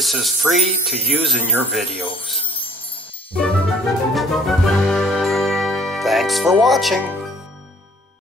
This is free to use in your videos. Thanks for watching.